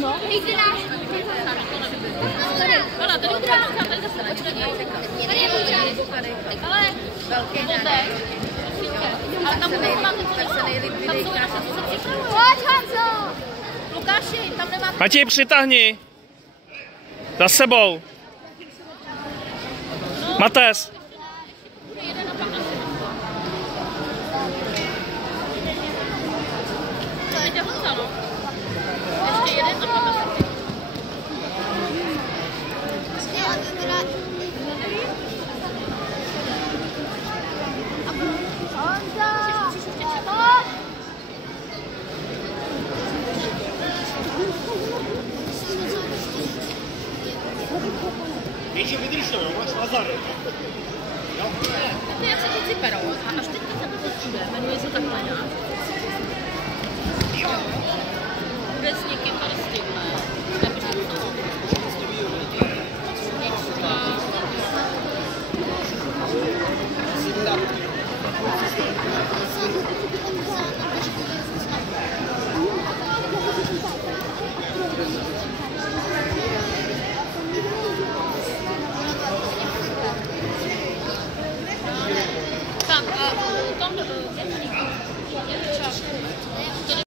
No. Nikdy náš. Tady ale velký dárek. Ale tam se nejlíp vydají krása, co se připravuje. Pojď, Hanzo! Lukáši, tam nemáte... Matěj, přitahni! Za sebou! Mates! Ještě jeden a pak asi. Ještě vydrž to, jo, máš Lazar. To je jak se to ciperou a až teďka se to všude, jmenuje se takhle nějak.